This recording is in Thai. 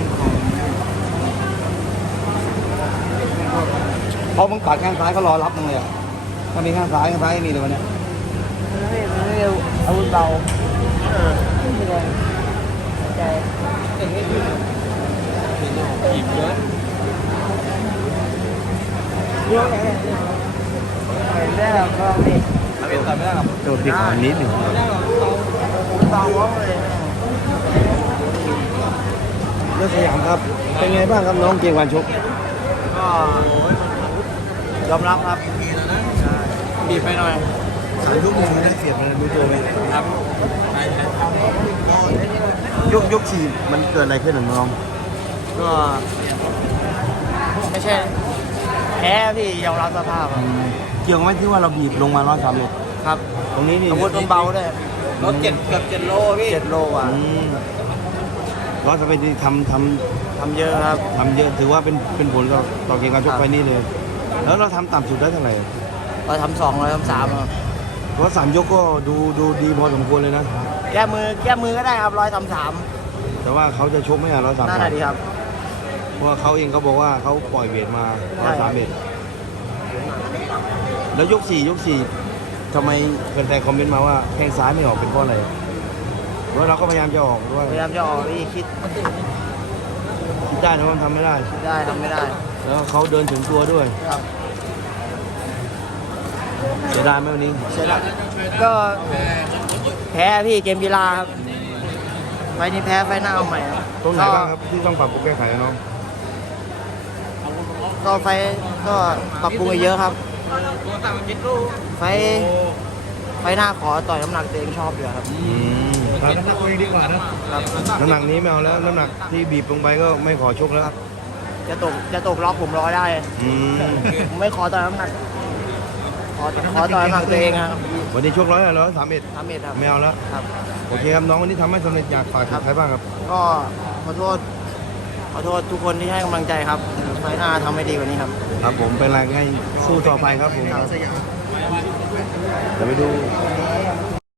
นของเพราะมึงปัดข้างซ้ายเขารอรับมึงเลยอะถ้ามีข้างซ้ายข้างซ้ายไม่มีเลยวันเนี้ยไม่ไม่อาวุธเบาเออไม่เป็นไรใจเยอะเลยไปแล้วก็มีตัวติดอ่อนนิดหนึ่งเบาวะเลย เลือดสยามครับ เป็นไงบ้างครับน้องเกมวันชก ก็ยอมรับครับบีบไปหน่อยสายยุคหนึ่งได้เสียบมันรู้ตัวไหมครับยกยกสี่มันเกิดอะไรขึ้นหรือน้องก็ไม่ใช่แพ้พี่ยอมรับสภาพครับเกี่ยวกับไหมที่ว่าเราบีบลงมาร้อยสามเมตรครับ ตรงนี้นี่อาวุธมันเบาด้วยรถเจ็ดเกือบเจ็ดโลพี่เจ็ดโลอะ ร้อยสามเมตรนี่ทำททำเยอะครับำทำเยอะถือว่าเป็นเป็นผลต่อต่อเกมการชกครับไปนี่เลย แล้วเราทำต่ำสุดได้เท่าไหร่เราทำสองเราทำสามครับเพราะสามยกก็ดูดูดีพอสมควรเลยนะ แก้มือแก้มือก็ได้ครับร้อยทำสามแต่ว่าเขาจะชกไม่อะร้อยสามน่าหนาดีครับ เพราะว่าเขาเองเขาบอกว่าเขาปล่อยเวทมาใช่ ร้อยสามเมตรแล้วยกสี่ยกสี่ทำไมแฟนๆคอมเมนต์มาว่าแข้งซ้ายไม่ออกเป็นเพราะอะไร หรือว่าเราก็พยายามจะออกด้วยพยายามจะออกพี่คิดคิดได้นะว่ามันทำไม่ได้คิดได้ทำไม่ได้ แล้วเขาเดินถึงตัวด้วยครับเสียดายไหมวันนี้เสร็จแล้วก็แพ้พี่เกมกีฬาครับไฟล์นี้แพ้ไฟล์หน้าเอาใหม่ครับตรงไหนบ้างครับที่ต้องปรับปรุงแก้ไขนะน้องก็ไฟล์ก็ปรับปรุงไปเยอะครับ ไฟล์ไฟล์หน้าขอต่อยน้ำหนักตัวเองชอบอยู่ครับ อืม ครับน้ำหนักตัวเองดีกว่านะครับน้ำหนักนี้ไม่เอาแล้ว น้ำหนักที่บีบลงไปก็ไม่ขอชกแล้วจะตกจะตกล็อกผมรอได้อืมผมไม่ขอต่อยน้ำหนักขอขอต่อยน้ำหนักตัวเองครับวันนี้ชกร้อยร้อยสามเอ็ดทำเอ็ดครับไม่เอาแล้วครับ โอเคครับน้องวันนี้ทำให้สำเร็จอยากฝากถึงใครบ้างครับ ก็ขอโทษขอโทษทุกคนที่ให้กำลังใจครับไฟล์หน้าทำให้ดีกว่านี้ครับ ครับผมเป็นแรงให้สู้ต่อไปครับผมเดี๋ยวไปดู